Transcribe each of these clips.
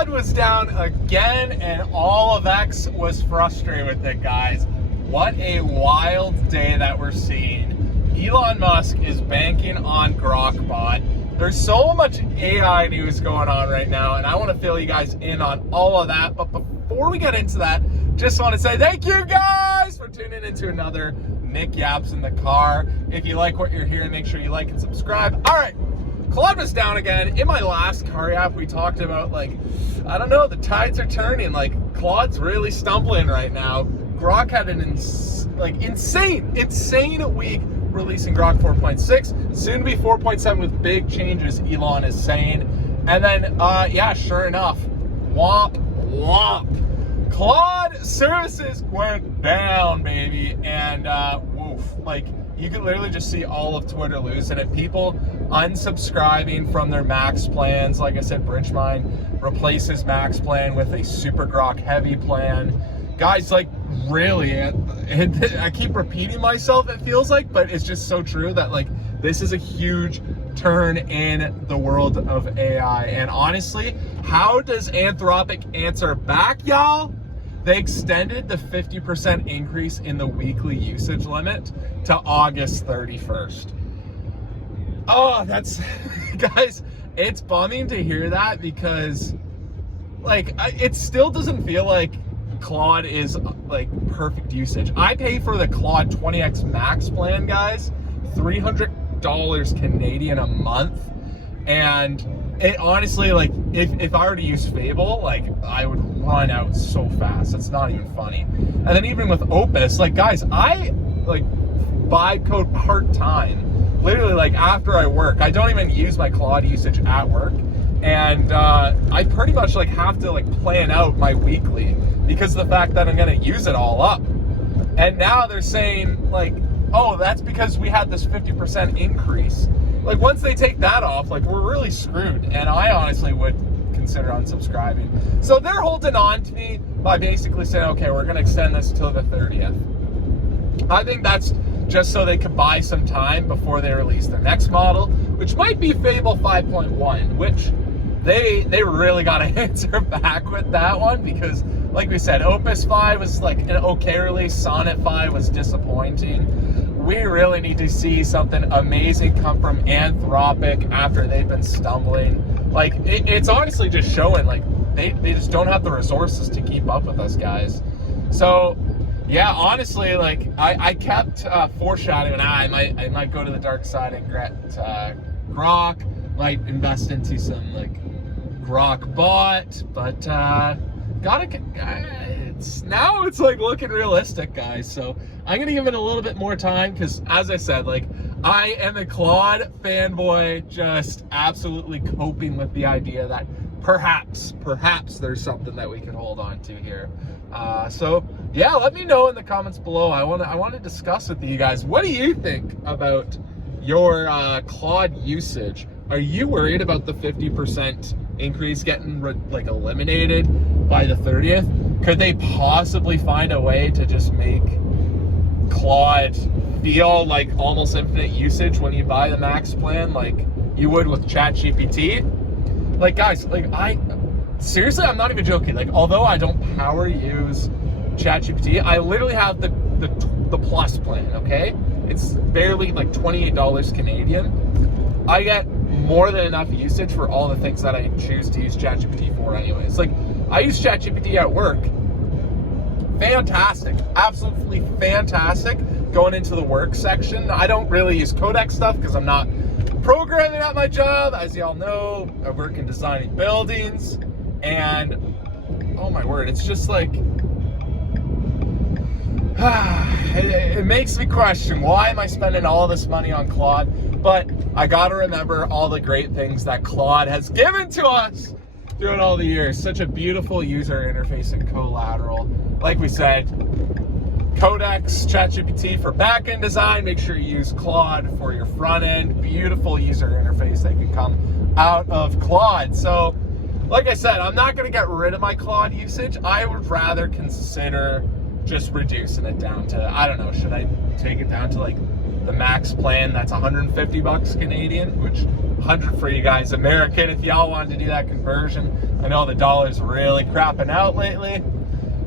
Claude was down again, and all of X was frustrated with it, guys. What a wild day that we're seeing. Elon Musk is banking on Grokbot. There's so much AI news going on right now, and I want to fill you guys in on all of that. But before we get into that, just want to say thank you guys for tuning into another Nick Yaps in the Car. If you like what you're hearing, make sure you like and subscribe. All right. Claude was down again. In my last car app, we talked about, like, I don't know, the tides are turning. Like, Claude's really stumbling right now. Grok had an insane week releasing Grok 4.6, soon to be 4.7 with big changes, Elon is saying. And then, yeah, sure enough, womp. Claude services went down, baby, and woof. Like, you could literally just see all of Twitter losing it. People unsubscribing from their Max plans. Like I said, Bridgemine replaces Max plan with a Super Grok Heavy plan. Guys, like, really, I keep repeating myself, it feels like, but it's just so true that, like, this is a huge turn in the world of AI. And honestly, how does Anthropic answer back, y'all? They extended the 50% increase in the weekly usage limit to August 31st. Oh, that's, guys, it's bumming to hear that because, like, it still doesn't feel like Claude is, like, perfect usage. I pay for the Claude 20X Max plan, guys, $300 Canadian a month. And it honestly, like, if I were to use Fable, like, I would run out so fast. It's not even funny. And then even with Opus, like, guys, I, like, vibe code part-time. Literally, like, after I work. I don't even use my Claude usage at work. And I pretty much, like, have to, like, plan out my weekly because of the fact that I'm going to use it all up. And now they're saying, like, oh, that's because we had this 50% increase. Like, once they take that off, like, we're really screwed. And I honestly would consider unsubscribing. So they're holding on to me by basically saying, okay, we're going to extend this till the 30th. I think that's just so they could buy some time before they release their next model, which might be Fable 5.1, which they really got to answer back with that one because, like we said, Opus 5 was like an okay release. Sonnet 5 was disappointing. We really need to see something amazing come from Anthropic after they've been stumbling. Like, it's honestly just showing, like, they just don't have the resources to keep up with us, guys. So, yeah, honestly, like, I kept foreshadowing, I might go to the dark side and get Grok, might invest into some, like, Grok bot, but now it's like looking realistic, guys. So I'm gonna give it a little bit more time because, as I said, like, I am a Claude fanboy, just absolutely coping with the idea that perhaps there's something that we can hold on to here. So yeah, let me know in the comments below. I want to discuss with you guys. What do you think about your Claude usage? Are you worried about the 50% increase getting like eliminated by the 30th? Could they possibly find a way to just make Claude feel like almost infinite usage when you buy the Max plan, like you would with ChatGPT? Like, guys, like, seriously, I'm not even joking. Like, although I don't power use ChatGPT, I literally have the Plus plan, okay? It's barely like $28 Canadian. I get more than enough usage for all the things that I choose to use ChatGPT for anyways. Like, I use ChatGPT at work. Fantastic, absolutely fantastic. Going into the work section, I don't really use Codex stuff because I'm not programming at my job. As y'all know, I work in designing buildings, and oh my word, it's just like, it makes me question, why am I spending all this money on Claude? But I gotta remember all the great things that Claude has given to us throughout all the years. Such a beautiful user interface in CoLateral. Like we said, Codex, ChatGPT for back-end design. Make sure you use Claude for your front end. Beautiful user interface that can come out of Claude. So, like I said, I'm not gonna get rid of my Claude usage. I would rather consider just reducing it down to, I don't know, should I take it down to like the max plan, that's 150 bucks Canadian, which 100 for you guys American if y'all wanted to do that conversion. I know the dollar's really crapping out lately,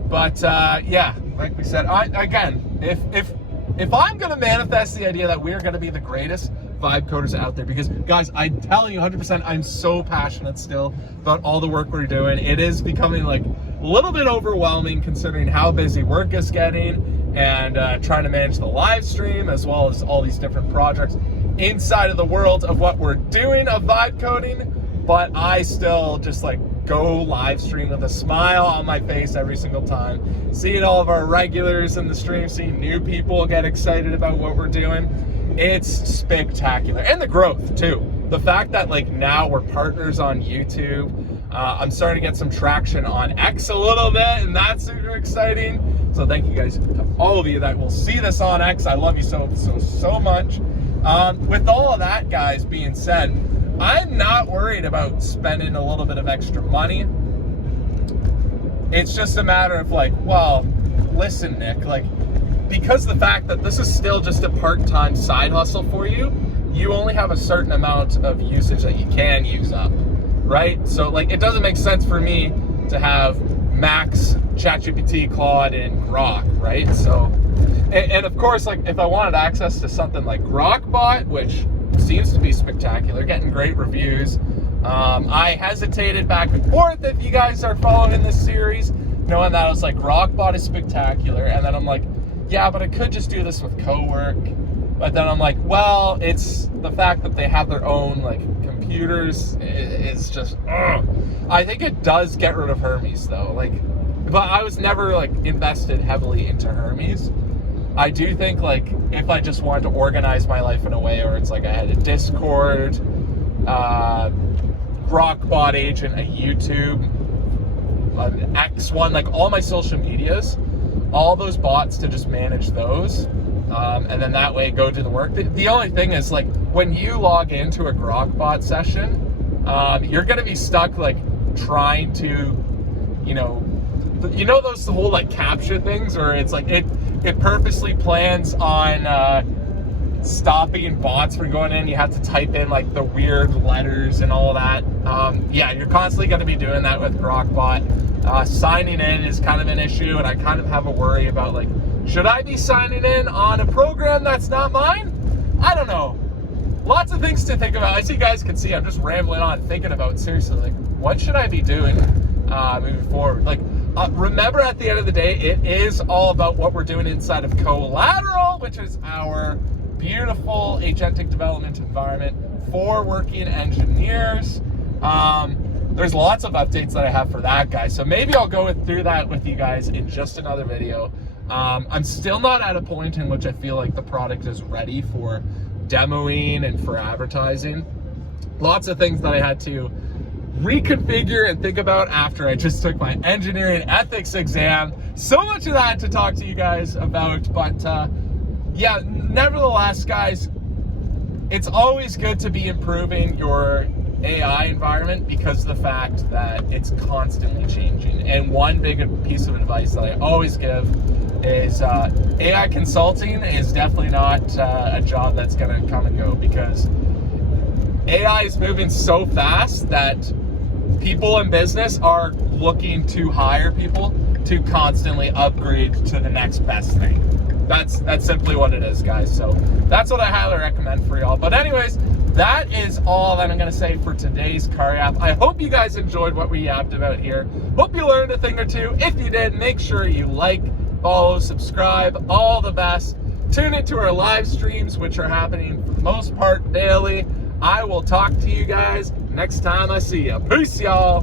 but yeah, like we said, again, if I'm gonna manifest the idea that we're gonna be the greatest vibe coders out there, because guys, I'm telling you 100%, I'm so passionate still about all the work we're doing. It is becoming like a little bit overwhelming considering how busy work is getting, and trying to manage the live stream as well as all these different projects inside of the world of what we're doing of vibe coding. But I still just like go live stream with a smile on my face every single time, seeing all of our regulars in the stream, seeing new people get excited about what we're doing. It's spectacular. And the growth too. The fact that like now we're partners on YouTube. I'm starting to get some traction on X a little bit, and that's super exciting. So thank you guys to all of you that will see this on X. I love you so much. With all of that, guys, being said, I'm not worried about spending a little bit of extra money. It's just a matter of like, well, listen, Nick, like, because the fact that this is still just a part-time side hustle for you, you only have a certain amount of usage that you can use up, right? So like, it doesn't make sense for me to have max ChatGPT, Claude, and Grok, right? So, and of course, like if I wanted access to something like Grokbot, which seems to be spectacular, getting great reviews. I hesitated back and forth if you guys are following this series, knowing that I was like, Grokbot is spectacular, and then I'm like, yeah, but I could just do this with cowork. But then I'm like, well, it's the fact that they have their own like computers is just, ugh. I think it does get rid of Hermes though. Like, but I was never like invested heavily into Hermes. I do think like if I just wanted to organize my life in a way where it's like I had a Discord, Grokbot agent, a YouTube, an X1, like all my social medias, all those bots to just manage those, and then that way go do the work. The only thing is like when you log into a Grokbot session, you're gonna be stuck like trying to, you know those whole like CAPTCHA things, or it's like it purposely plans on stopping bots from going in. You have to type in like the weird letters and all that. Yeah, you're constantly going to be doing that with Grokbot. Signing in is kind of an issue, and I kind of have a worry about like, should I be signing in on a program that's not mine? I don't know. Lots of things to think about. As you guys can see, I'm just rambling on, thinking about seriously like, what should I be doing moving forward? Like, remember, at the end of the day, it is all about what we're doing inside of CoLateral, which is our beautiful agentic development environment for working engineers. There's lots of updates that I have for that, guys. So maybe I'll go through that with you guys in just another video. I'm still not at a point in which I feel like the product is ready for demoing and for advertising. Lots of things that I had to reconfigure and think about after I just took my engineering ethics exam. So much of that to talk to you guys about, but yeah, nevertheless, guys, it's always good to be improving your AI environment because of the fact that it's constantly changing. And one big piece of advice that I always give is AI consulting is definitely not a job that's going to come and go, because AI is moving so fast that people in business are looking to hire people to constantly upgrade to the next best thing. That's simply what it is, guys. So that's what I highly recommend for y'all. But anyways, that is all that I'm going to say for today's car app. I hope you guys enjoyed what we yapped about here. Hope you learned a thing or two. If you did, make sure you like, follow, subscribe, all the best. Tune into our live streams, which are happening for the most part daily. I will talk to you guys next time I see you. Peace, y'all.